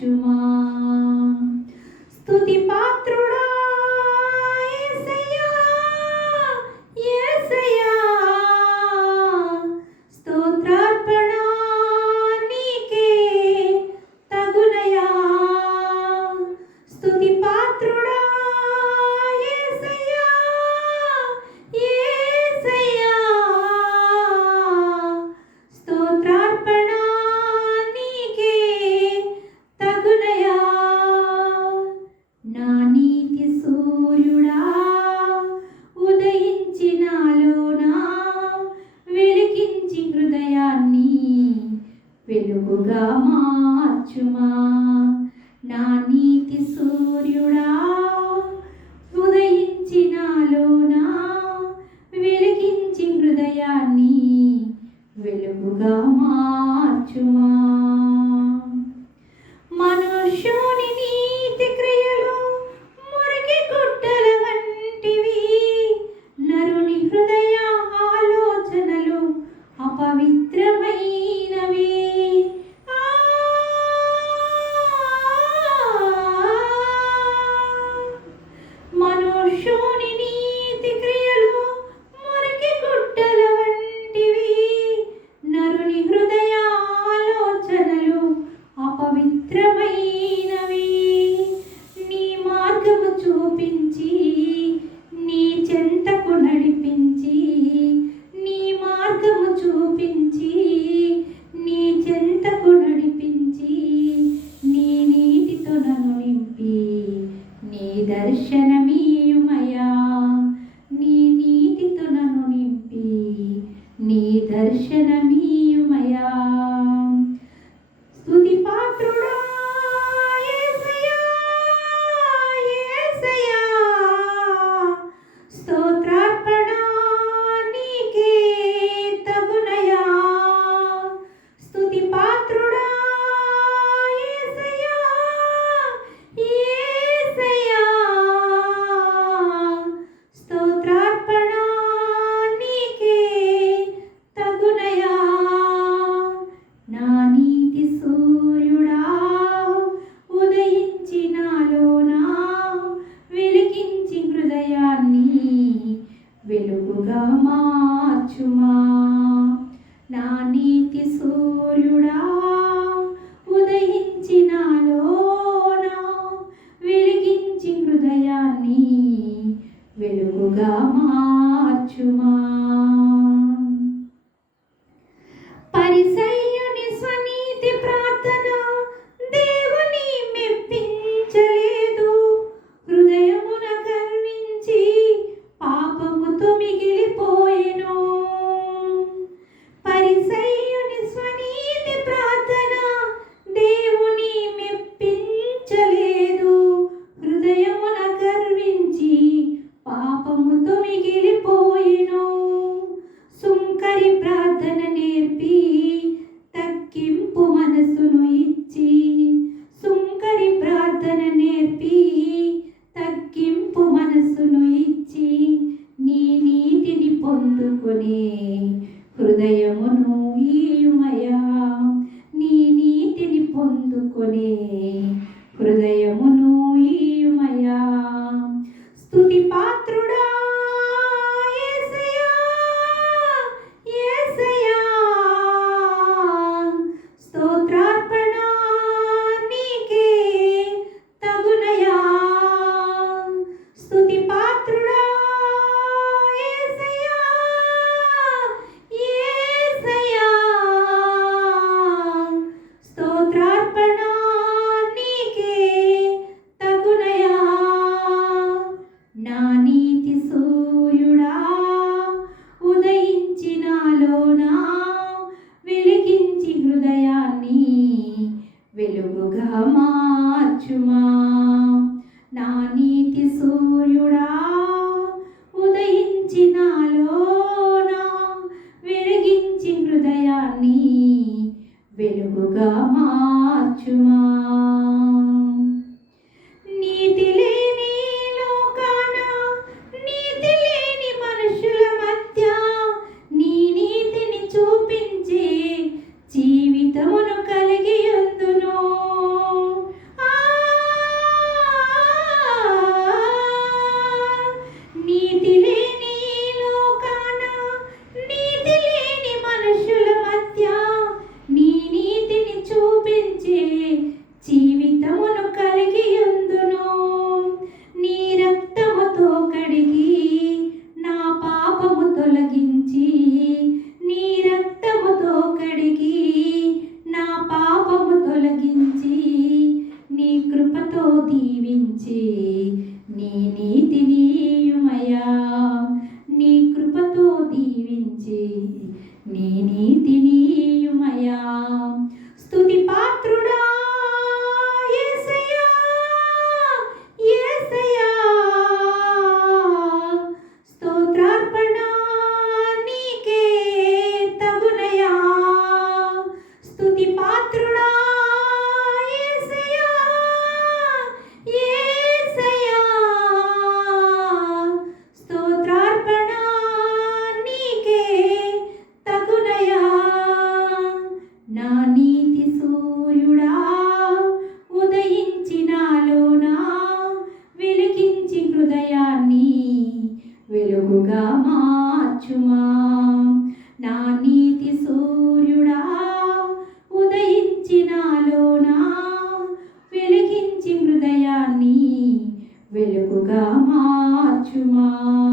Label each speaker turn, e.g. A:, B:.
A: to my వెలుగుగా మార్చుమా? నా నీతి సూర్యుడా ఉదయించినాలోనా వెలిగించి హృదయాన్ని వెలుగుగా మా వెలుగుగా మార్చుమా? 你。నా వెలిగించి హృదయాన్ని వెలుగుగా మార్చుమా? నా నీతి సూర్యుడా ఉదయించి నాలోనా? వెలిగించి హృదయాన్ని వెలుగుగా మార్చుమా? వెలుగుగా మార్చుమా?